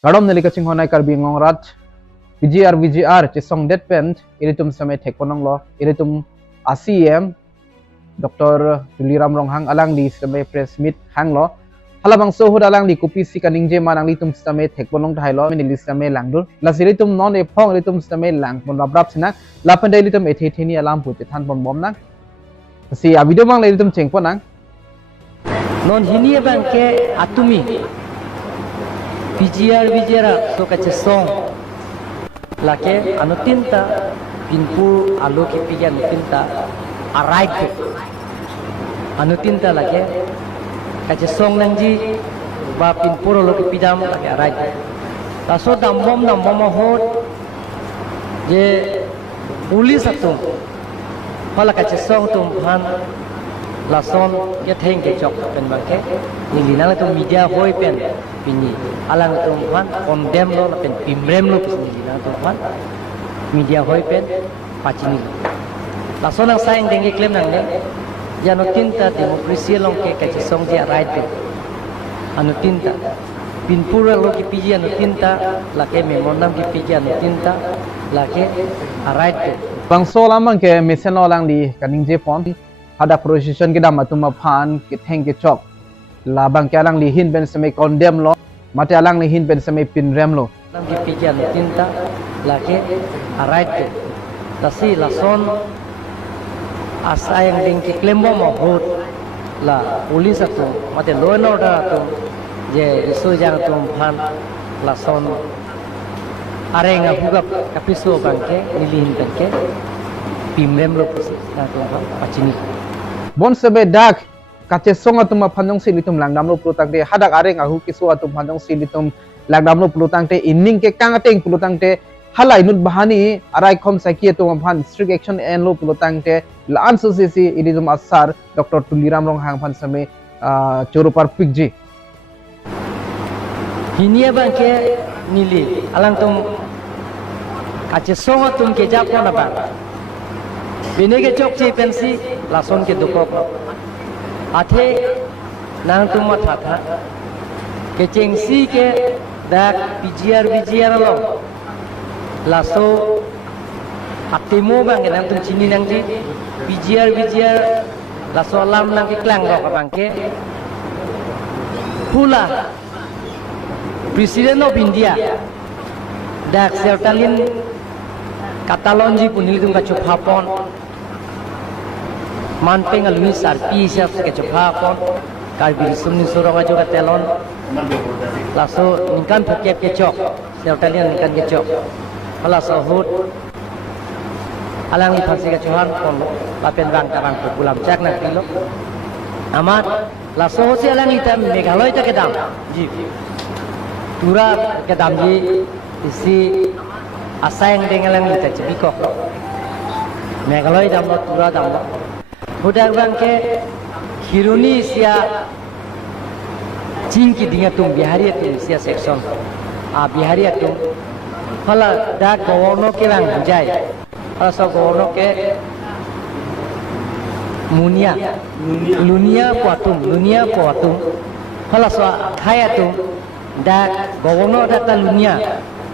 Garom neli kaching honai karbi ngongrat VGR chisong det pen iritum samai thekponong lo iritum ACM Dr. Tuliram Ronghang alang di samai press meet hang lo halabang sohud alang di kopi si kaningje manang litum samai thekponong thai lo meni samai langdur lasiritum non e phong iritum samai lang pon labrap sinak lapandai litum ethetheni alam put than pon bom nang si abido mang litum chengpon nang non hinia bangke atumi VGR so kache song lake anutinta pinpur alo ke piga anutinta arrive anutinta lake kache song nangji ba pinpur alo ke pidam lake arrive taso dambom hot je pulis atum hala kache song tum phan lason ke theng ke chok pen bangke nilina tu media hoi pen pini alang tu phan condemn lo pen pimrem lo nilina tu phan media hoi pen pachini lason ang saing dengi claim nang ne jano tinta demokrasi long ke kache song dia right pe anu tinta pinpura lo ki piji anu tinta lake memonam ki piji anu tinta lake right pe bangso lamang ke mesen lo lang di kaningje pon ada prosecution kita matum phan ke theng ke chok labang ke alang lihin ben semai condemn lo mate alang lihin ben semai pinrem lo nam ki pijan tinta lake right ke tasi lason asa yang dengki klembo mo hot la police atu mate law and order atu je isu jang tum phan lason arenga hugap kapiso bangke nilihin bangke pimrem lo pusi atu pachini bon sebe dak kache song atum phanjong silitum langdam lo plutang te hadak areng ahu kisu atum phanjong silitum langdam lo plutang te inning ke kangateng plutang te halai nut bahani arai khom sakie to phan strict action en lo plutang te lan sosisi idizum asar Dr. Tuliram Ronghang phan same chorupar pikji hinia bangke nili alang tum kache song atum ke japo na bang binege chok che pensi lason ke dukok athe nang tuma tha ke chengsi ke dak VGR lo laso atimo bang nang tum chini nang ji VGR laso lam nang ke klang ro ka bang ke pula President of India dak sertalin Katalonji punil tum ka chupapon manpeng alumis arpi siap ke chupapon karbi sumni suronga juga telon laso ningkan phokep ke chok sertalian ningkan ke chok laso hut alang li phasi ke chuhan pon lapen bang tabang pulam chak na kilo amat laso hosi alang li tam meghaloi ta ke dam ji tura ke dam ji isi asayang dengan yang kita cebikok megaloi dam lo tura dam lo budak bangke hiruni sia cingki dinga tum bihari tum sia section bihari tum hala da gowono ke bang jai hala so gowono ke lunia kuatum hala so khaya tum da gowono da ta lunia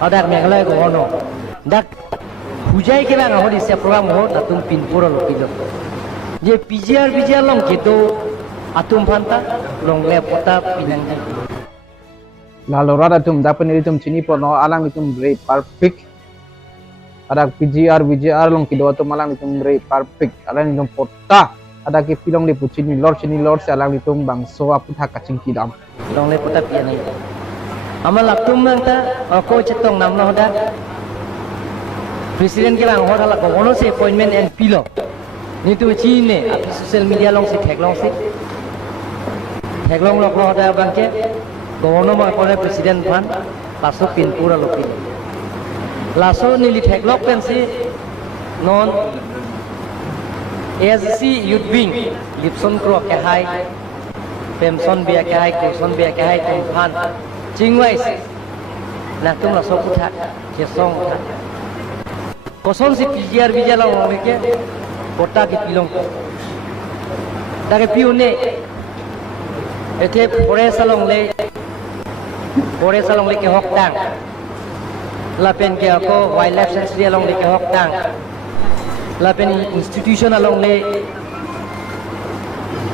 ada megalai gowono dak hujai ke bang hodi sia program ho tatum pinpura lo kilo je VGR long gitu atum phanta long lepota pinang lalu rada tum dapen iritum chini pono alang itum rei perfect ada VGR long kido atum alang itum rei perfect alang itum pota ada ke pilong le puchini lord se alang itum bangso aputha kaching kidam long lepota pian amal atum nangta ko chetong nam lo da presiden ke bang ho hala ko ono se appointment and pilo ni tu chine social media long si theklong lok lo da bangke gono ma kore presiden phan laso pinpura lopi laso nili theklok pensi non ASC youth wing lipson kro ke hai pemson bia ke hai koson bia ke hai tum phan chingwai na tum laso kutha ke song koson si VGR long ke kota ki pilong dake piune ete forest along le forest along le ke hok tang la pen ke ko wildlife sanctuary along le ke hok tang la pen institution along le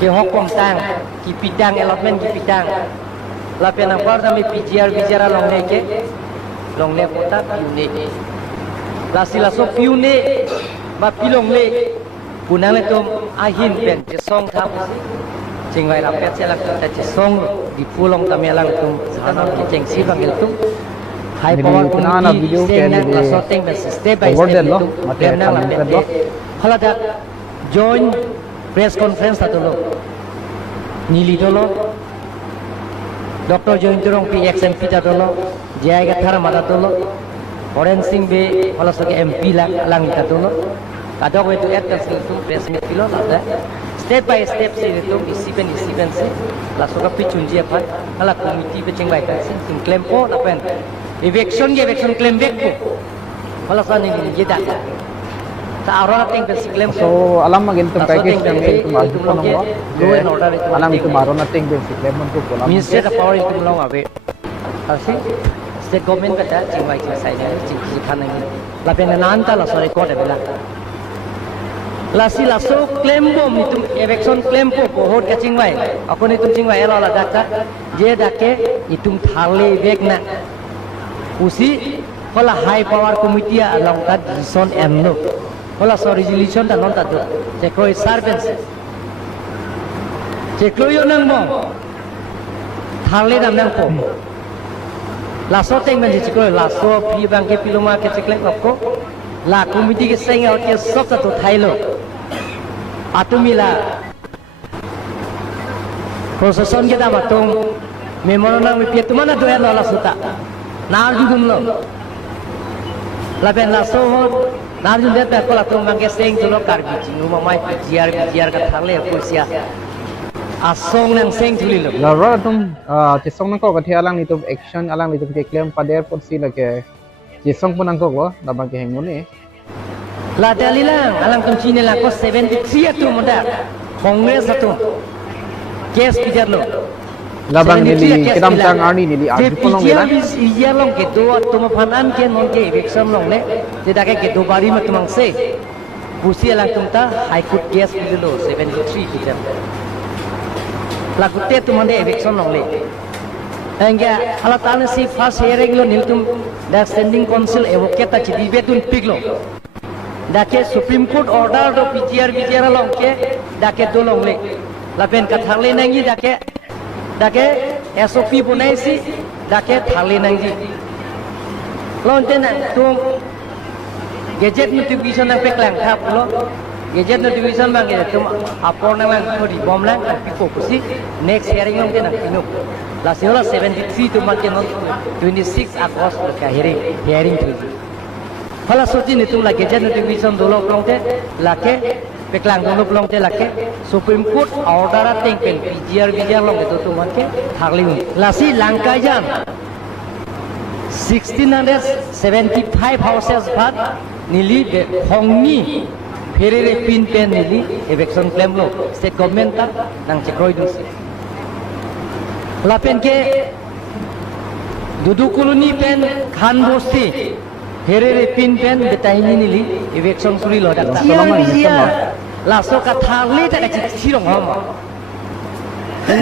ke hok pom tang ki pitang allotment ki pitang la pen ang par dami PGR bijara long le ke long le kota piune la sila so piune ba pilong le punang le tum ahin pen je song tham ching vai la pet se la ta je song di pulong tamelang tum sanon ki cheng si bang el tum high power kunana video ke ni la so teng be step by forward step lo tum mate dem nang la kan pet lo hala da join press conference ta lo nili to lo Dr. Join Turong PXMP ta to lo jai ga thar mata to lo Oren Singh be hala so ke MP lang ta to lo kadok we to add ka sing tum press meet kilo la step by step si itu isipen si langsung ke picunji apa kalau komiti pecing baik sing klaim po lapen eviction claim back po kalau sana ini jeda sa arona ting pe claim so alam magin tum package yang itu maju ko no law and order itu alam itu maro na ting basic lemon ko ko ministry of power itu long abe asi state government ka ching baik sai ni ching khana ni lapen nanta la sore court bela lasi laso claim bom itu eviction claim po pohon kacing bai aku ni tum cingbai ela la dakta je dake itum thale bek na usi hola high power committee along ka decision emno hola so resolution ta non ta do je koi servants je koi yo nang mo thale nam nang po laso teng men je koi laso pi bang ke piloma ke ciklek ko la committee ke seng out ke sob ta to thailo atumila proseson kita matung memono nang mipiet mana doya la suta narju gumlo laben la so narju det pe ko la tung bang ke seng tulo karbi jingu mamai jiar ka tharle pusia asong nang seng thulilo la ra tum chisong nang ko ka thia lang ni tum action alang ni tum ke claim pader por si la ke chisong punang ko ko dabang ke hengun ni la dalilang alang tum chine la ko 73 atu moda congress atu case bijar lo labang nili kedam tang arni nili aju ko long ila iya long ke do tum phanan ke non ke eviction long le jeda ke do bari mat mang se busi alang tum ta high court case bijar lo 73 bijar la kutte tum ande eviction long le engga ala tan si first hearing lo nil tum the standing council evocate ta chidi betun piglo dake Supreme Court order do PGR long ke dake dolong le lapen ka tharle nangi dake SOP bunai si dake tharle nangi lonten tu gadget notification nang peklang thap lo gadget notification bang ke tum apor nang thori bom lang piko kusi next hearing long ten kinu la seola 73 tu man ke non 26 August ka hearing tu Hala soji ni tum lagi jen notification dolo plongte lake peklang dolo plongte lake Supreme Court order ateng pen PGR long itu tum ke thagling lasi langkajan 1675 houses bhat nili khongni ferere pin pen nili eviction claim lo state government ta nang chekroi dus lapen ke dudu koloni pen khan bosti herere pin pen betahini nili eviction suri lo da laso ka tharle ta ka chirong hom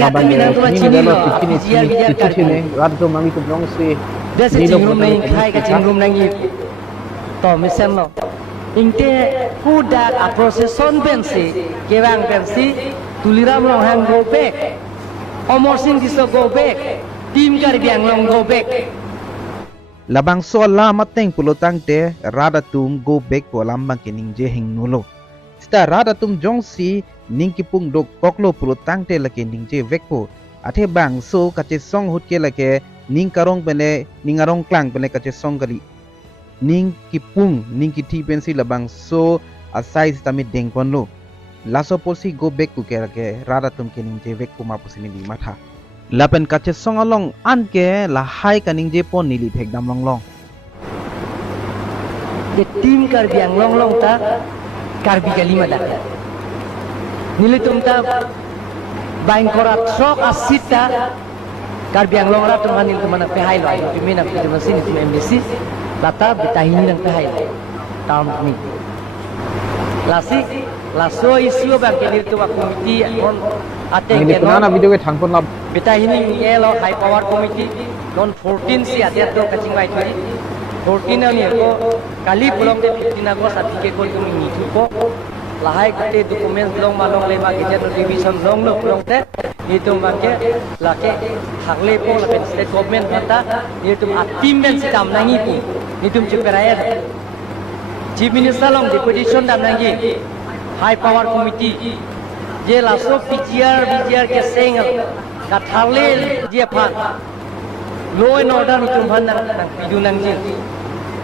labang ni dalo chini rat do mami tu long si desa chingrum nai khai ka chingrum nangi to misen lo ingte kuda a procession pensi kewang pensi tuliram long hang go back omor sing diso go back tim kar biang long go back labang so la mateng pulotang te radatum go back ko lambang kening je hing nulo sta radatum jongsi ningkipung dok koklo pulotang te lake ning je vekko athe bang so kache song hut ke lake ning karong pene ningarong klang pene kache song kali ningkipung ningkiti pensi labang so asai stami dengkon lo laso polsi go back ku ke lake radatum kening je vekko mapusini di matha lapen kache song along anke la hai kaning je pon nili thekdam long long ke tim kar biang long long ta kar bi kalima da nili tum ta bain korat sok asita Karbi Anglong rat tum hanil tum nak pehai lo pimi nak pimi mesin tum MDC lata betahini nak pehai tahun ni lasi laso isu bang kenil tu komiti on ate Ini kuna na video ke thangpon la betahini ye lo high power committee non 14 si ate to kaching bai thori 14 ni ko kali pulong de 15 ko certificate ko tum ni ko lahai kate document long malong le ba gete division long lo pulong te itu bangke lake hakle po la state government mata itu atim men sitam nangi pu itu ciperaya chief minister long deputation dam nangi high power committee je laso PGR ke single kathale je phan law and order itu phan nang pidu nangji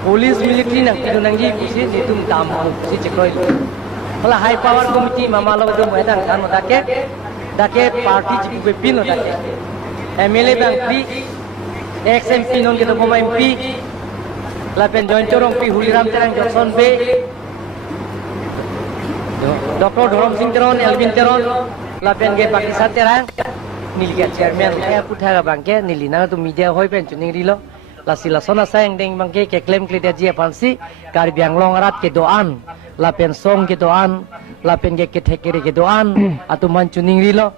police military nang pidu nangji kusi itu tam si cekroi hala high power committee mamalo do medang kan dake party jipu bepino dake MLA bang pi ex MP non ke to poma MP la pen join chorong pi Huliram Terang Johnson be Dr. Dhorom Singh Teron Elvin Teron la pen ge Pakistan Terang nilga chairman ya putha bang ke nilina to media hoi pen chuning rilo la sila sona sayang deng bang ke claim klida ji fansi Karbi Anglong rat ke doan la pen song ke doan la pen ke thekere ke doan atu man chuning rilo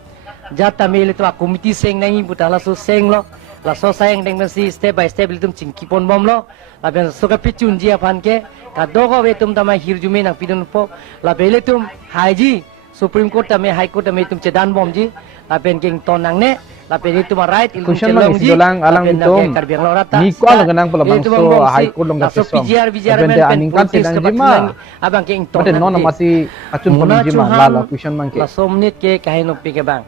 jata mele to komiti seng nang buta la so seng lo la so sayang deng si step by step litum chingki pon bom lo la pen so ka pichun ji afan ke ka dogo ve tum tama hirjumi nang pidun po la bele tum haji supreme court tame high court tame tum chedan bom ji la pen king ton nang ne la pen itu ma right ilmu Kusyan chelong mang ji idolang alang itom ni ko ang ganang pala bang so high court long so gatesom PGR bende aning kan sedang jima abang king ton mate non masih acun pon jima la kusyan mang ke la somnit ke kahin upi ke bang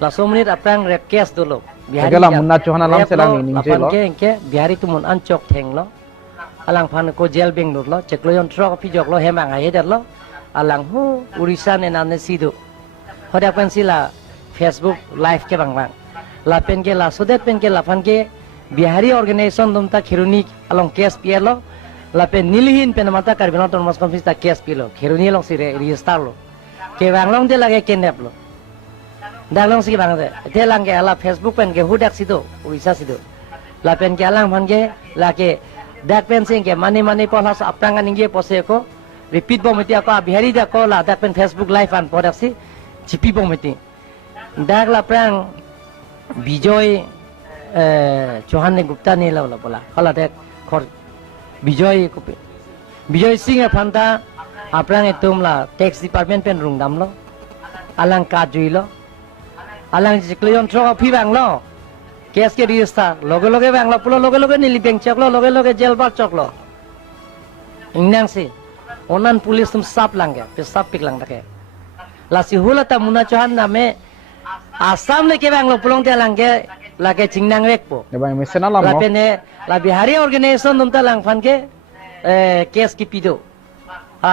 la somnit aprang rekes dulu Agala munna chohana lam selang ni ningje lo ke bihari tu mun ancok theng lo alang phan ko jail benglur lo chekloyon tro pi jok lo hemang ai der lo alang hu urisa ne namne sidu hoda pen sila Facebook live ke bang la pen ke la sodet pen ke la phan ke bihari organization dum ta khiruni along case pielo la pen nilihin pen mata karbino ton mas confis ta case pilo khiruni long sire register lo ke bang long de lage kenep lo dalong sigi bang de lang ke ala Facebook pen ke hudak sido urisa sido la pen ke alang phan ke la ke dak pen sing ke mani polas aprangan ingge pose ko repeat bometi ako bihari da ko la dak pen Facebook live an podak si chipi bometi dak la prang bijoy Chauhan ne Gupta ne la bola kala dak khor bijoy singh phanta aprang etum la tax department pen rung dam lo alang ka jui lo alang jikleon tro phi bang lo kes ke register loge bang lo pulo loge nili bank chok lo loge jail bar chok lo ingnang si onan police tum sap langge pe sap pik lang take la si hula ta muna Chauhan name asam le ke bang lo pulong te langge lage chingnang rek po ne bang mesen alam la no pene la bihari organization tum ta lang phan ke kes ki pido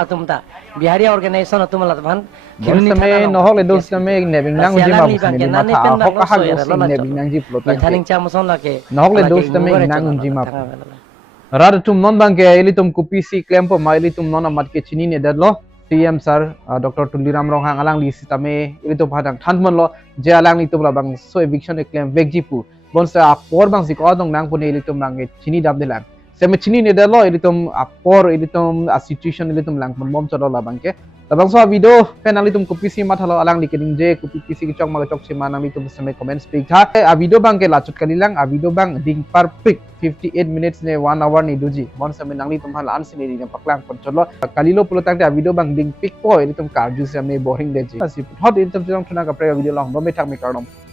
tum ta bihari organization tum la phan Bon same nohok le dos same ne bing nang jima busne mata hok ka hal dos ne bing nang ji plot thaning chamuson la ke nohok le dos same nang jima rad tum non bang ke elitum kupisi claim po ma elitum non amat ke chini ne dadlo CM sir Dr. Tuliram Ronghang alang li sitame elitum hadang thanmon lo je alang li tum la bang so eviction claim vegjipu bon sa apor bang si ko dong nang pune elitum nang ke chini dam delang seme chini ne dadlo elitum apor elitum a situation elitum lang pon mom cholo la bang ke Labang so video pen ali tum kupisi mathalo alang dikening je kupisi ki chok chok sima nang li tum same comment speak tha a video bang ke la chut kalilang a video bang ding perfect 58 minutes ne 1 hour ni duji mon same nang li tum hal an sini ni paklang pon cholo kalilo pulo tang a video bang ding pic po li tum karju same boring de ji asi hot in tum thuna ka pre video long do me thak me kardom